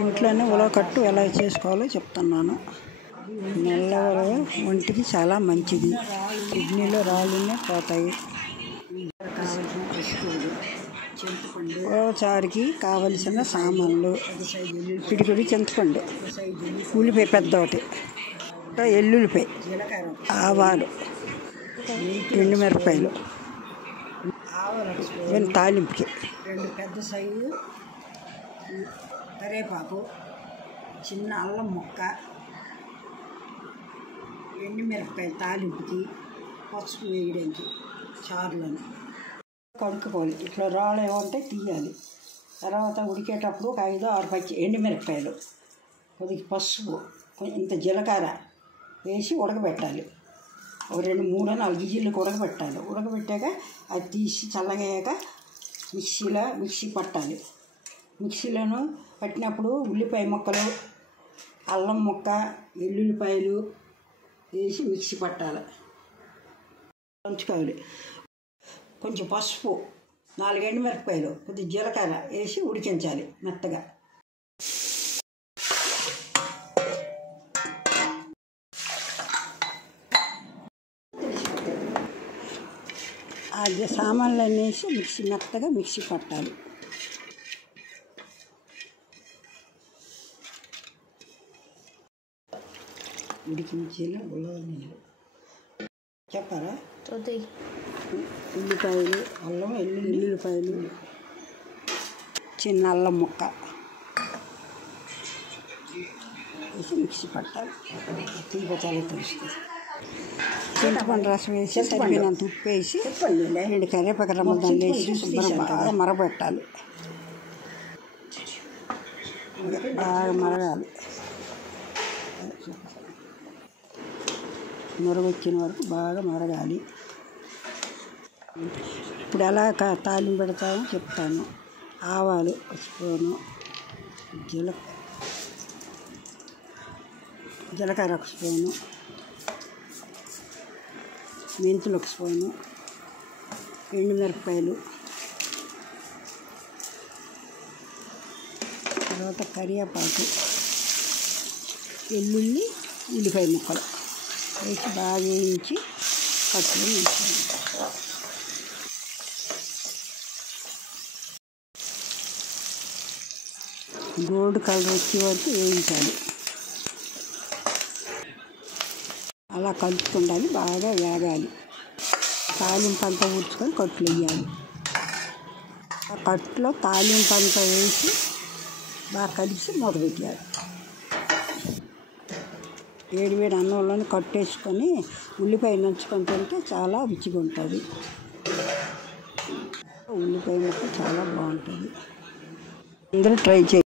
ఇంట్లోనే ఉలవకట్టు ఎలా చేసుకోవాలో చెప్తున్నాను. నల్ల ఉలవ ఒంటికి చాలా మంచిది. కిడ్నీలో రాళ్ళునే పోతాయి. ఉలవ చారుకి కావలసిన సామాన్లు: పిడికిడి చింతపండు, ఉల్లిపాయ పెద్ద ఒకటి, ఎల్లుల్లిపాయ, ఆవాలు, ఎండుమిరపకాయలు, తాలింపుకి 2 పెద్ద సైజు కరివేపాకు, చిన్న అల్లం ముక్క, ఎండుమిరపకాయలు తాలింపుకి, పసుపు వేయడానికి, చారులను కడుక్కోవాలి. ఇట్లా రాళ్ళు ఏమంటే తీయాలి. తర్వాత ఉడికేటప్పుడు ఒక 5-6 పచ్చి ఎండుమిరపకాయలు, కొద్దిగా పసుపు, ఇంత జీలకర్ర వేసి ఉడకబెట్టాలి. ఒక 2-3-4 గిజ్జిళ్ళకి ఉడకబెట్టాలి. ఉడకబెట్టాక అది తీసి చల్లగాక మిక్సీ పట్టాలి. మిక్సీలోను పట్టినప్పుడు ఉల్లిపాయ ముక్కలు, అల్లం ముక్క, ఎల్లుల్లిపాయలు వేసి మిక్సీ పట్టాలి. దంచుకోవాలి. కొంచెం పసుపు, 4 ఎండుమిరపకాయలు, కొద్దిగా జీలకర్ర వేసి ఉడికించాలి మెత్తగా. అది సామాన్లు వేసి మెత్తగా మిక్సీ పట్టాలి. ఉడికించిన ఉలవ నీళ్ళు చెప్పారా? ఉల్లిపాయలు, అల్లం, ఎల్లుల్లిపాయలు, చిన్న అల్లం ముక్క వేసి మిక్సీ పట్టాలి. తీగచాలి తెలుస్తుంది. చింతపండు రసం వేసి సరిపోయినంత ఉప్పు వేసి 2 కరివేపాకు రమ్మలు దాన్ని వేసి బాగా మరగబెట్టాలి. బాగా మరగాలి. మరగొచ్చిన వరకు బాగా మరగాలి. ఇప్పుడు ఎలా తాలింపు పెడతామో చెప్తాను. ఆవాలు 1 స్పూను, జీలకర్ర 1 స్పూను, మెంతులు 1 స్పూను, ఎండుమిరపకాయలు, తర్వాత కరివేపాకు, ఎల్లుల్లి, ఉల్లిపాయ ముక్కలు వేసి బాగా వేయించి కట్టులో వేయించాలి. గోల్డ్ కలర్ వచ్చే వరకు వేయించాలి. అలా కలుపుకుండాలి. బాగా వేగాలి. తాలింపు అంతా ఊడ్చుకొని కట్లు వేయాలి. ఆ కట్టులో తాలింపు అంతా వేసి బాగా కలిసి మూత పెట్టాలి. వేడివేడి అన్నంలోని కట్టేసుకొని ఉల్లిపాయ నంచుకొని తింటే చాలా రుచిగా ఉంటుంది. ఉల్లిపాయ ముక్క చాలా బాగుంటుంది. అందరూ ట్రై చేయండి.